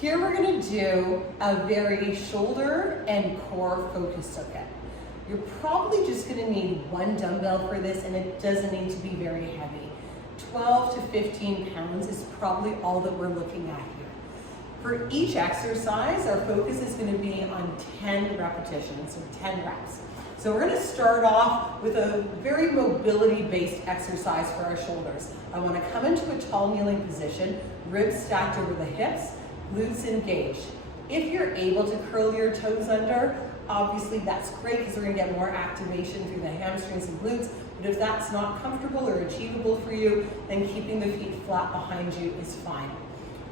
Here we're gonna do a very shoulder and core focus circuit. You're probably just gonna need one dumbbell for this, and it doesn't need to be very heavy. 12 to 15 pounds is probably all that we're looking at here. For each exercise, our focus is gonna be on 10 repetitions, so 10 reps. So we're gonna start off with a very mobility-based exercise for our shoulders. I wanna come into a tall kneeling position, ribs stacked over the hips, glutes engaged. If you're able to curl your toes under, obviously that's great because we're gonna get more activation through the hamstrings and glutes. But if that's not comfortable or achievable for you, then keeping the feet flat behind you is fine.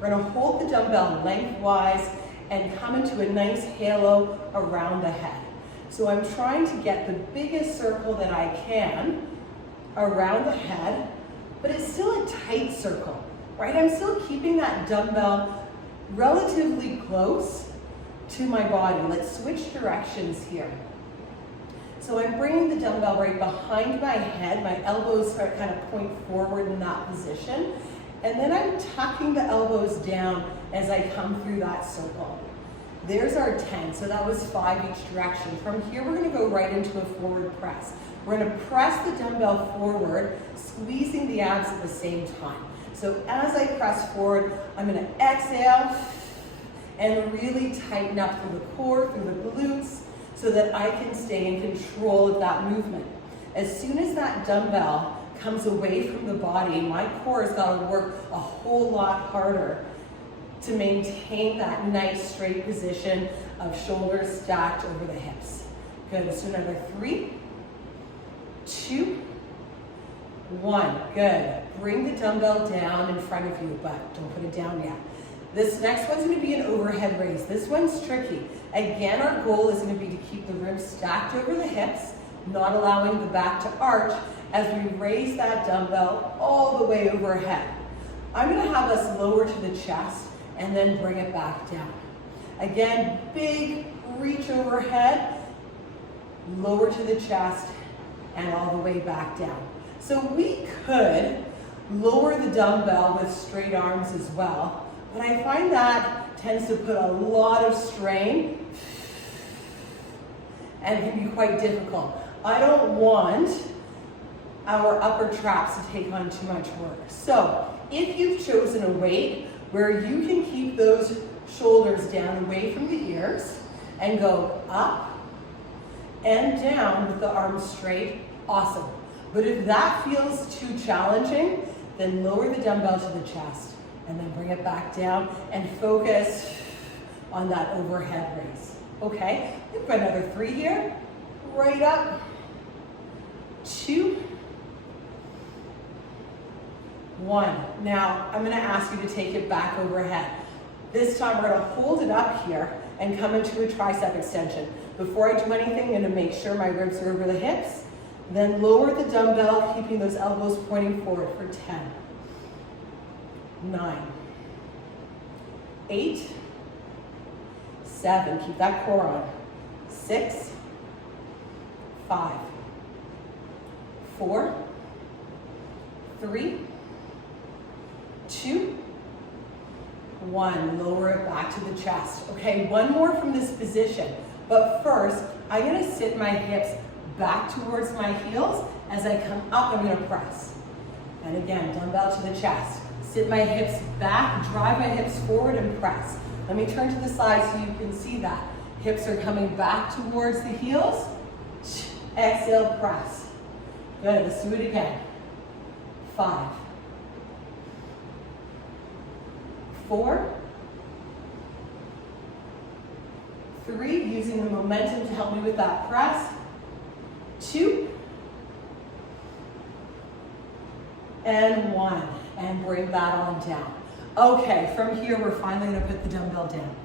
We're gonna hold the dumbbell lengthwise and come into a nice halo around the head. So I'm trying to get the biggest circle that I can around the head, but it's still a tight circle, right? I'm still keeping that dumbbell relatively close to my body. Let's switch directions here. So I'm bringing the dumbbell right behind my head. My elbows are kind of point forward in that position. And then I'm tucking the elbows down as I come through that circle. There's our 10, so that was 5 each direction. From here, we're gonna go right into a forward press. We're gonna press the dumbbell forward, squeezing the abs at the same time. So as I press forward, I'm gonna exhale and really tighten up through the core, through the glutes, so that I can stay in control of that movement. As soon as that dumbbell comes away from the body, my core has got to work a whole lot harder to maintain that nice straight position of shoulders stacked over the hips. Good, so another 3, 2, 1, good. Bring the dumbbell down in front of you, but don't put it down yet. This next one's gonna be an overhead raise. This one's tricky. Again, our goal is gonna be to keep the ribs stacked over the hips, not allowing the back to arch as we raise that dumbbell all the way overhead. I'm gonna have us lower to the chest and then bring it back down. Again, big reach overhead, lower to the chest, and all the way back down. So we could lower the dumbbell with straight arms as well, but I find that tends to put a lot of strain and can be quite difficult. I don't want our upper traps to take on too much work. So if you've chosen a weight where you can keep those shoulders down away from the ears and go up and down with the arms straight, awesome. But if that feels too challenging, then lower the dumbbell to the chest and then bring it back down and focus on that overhead raise. Okay, we've got another 3 here. Right up, 2, 1. Now, I'm gonna ask you to take it back overhead. This time, we're gonna hold it up here and come into a tricep extension. Before I do anything, I'm gonna make sure my ribs are over the hips, then lower the dumbbell, keeping those elbows pointing forward for 10, 9, 8, 7, keep that core on, 6, 5, 4, 3, 2, 1. Lower it back to the chest. Okay, one more from this position. But first, I'm gonna sit my hips back towards my heels. As I come up, I'm gonna press. And again, dumbbell to the chest. Sit my hips back, drive my hips forward and press. Let me turn to the side so you can see that. Hips are coming back towards the heels. Exhale, press. Good, let's do it again. 5, 4, 3, using the momentum to help me with that press. 2, and 1, and bring that on down. Okay, from here, we're finally gonna put the dumbbell down.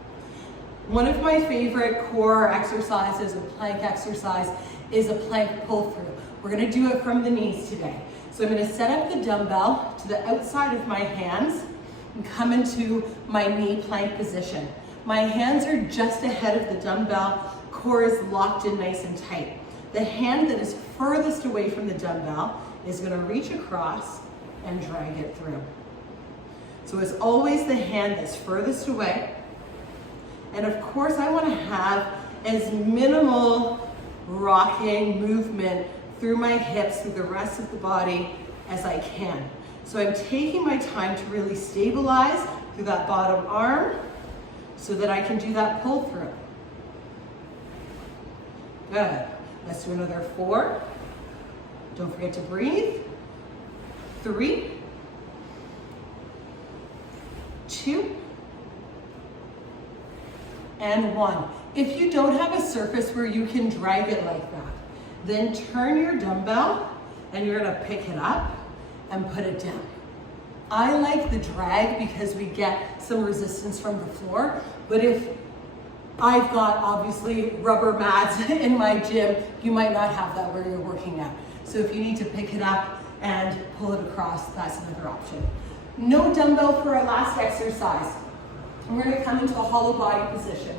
One of my favorite core exercises, a plank exercise, is a plank pull through. We're gonna do it from the knees today. So I'm gonna set up the dumbbell to the outside of my hands and come into my knee plank position. My hands are just ahead of the dumbbell, core is locked in nice and tight. The hand that is furthest away from the dumbbell is gonna reach across and drag it through. So it's always the hand that's furthest away And of course, I want to have as minimal rocking movement through my hips, through the rest of the body as I can. So I'm taking my time to really stabilize through that bottom arm so that I can do that pull through. Good. Let's do another 4. Don't forget to breathe. 3, 2, and 1. If you don't have a surface where you can drag it like that, then turn your dumbbell and you're gonna pick it up and put it down. I like the drag because we get some resistance from the floor, but if I've got obviously rubber mats in my gym, you might not have that where you're working out. So if you need to pick it up and pull it across, that's another option. No dumbbell for our last exercise. And we're gonna come into a hollow body position.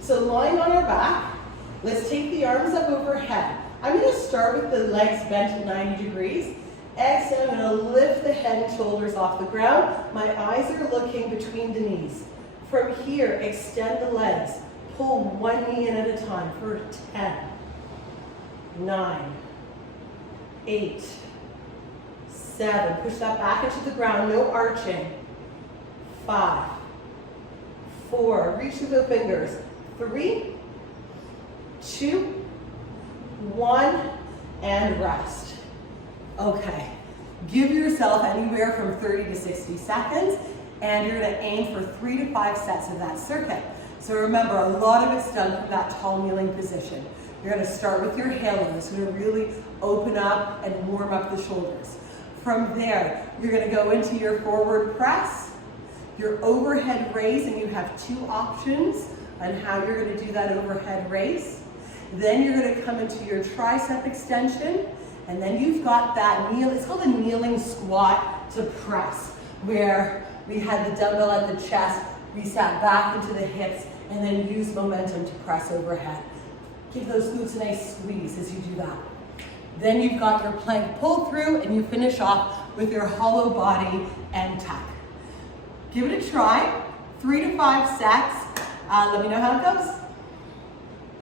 So lying on our back, let's take the arms up overhead. I'm gonna start with the legs bent at 90 degrees. Exhale, I'm gonna lift the head and shoulders off the ground. My eyes are looking between the knees. From here, extend the legs. Pull one knee in at a time for 10, 9, 8, 7. Push that back into the ground, no arching. 5, 4, reach through the fingers. 3, 2, 1, and rest. Okay, give yourself anywhere from 30 to 60 seconds, and you're gonna aim for 3 to 5 sets of that circuit. So remember, a lot of it's done from that tall kneeling position. You're gonna start with your halos, so to really open up and warm up the shoulders. From there, you're gonna go into your forward press, your overhead raise, and you have 2 options on how you're gonna do that overhead raise. Then you're gonna come into your tricep extension, and then you've got that kneel, it's called a kneeling squat to press, where we had the dumbbell at the chest, we sat back into the hips, and then use momentum to press overhead. Give those glutes a nice squeeze as you do that. Then you've got your plank pull through, and you finish off with your hollow body and tuck. Give it a try, 3 to 5 sets. Let me know how it goes.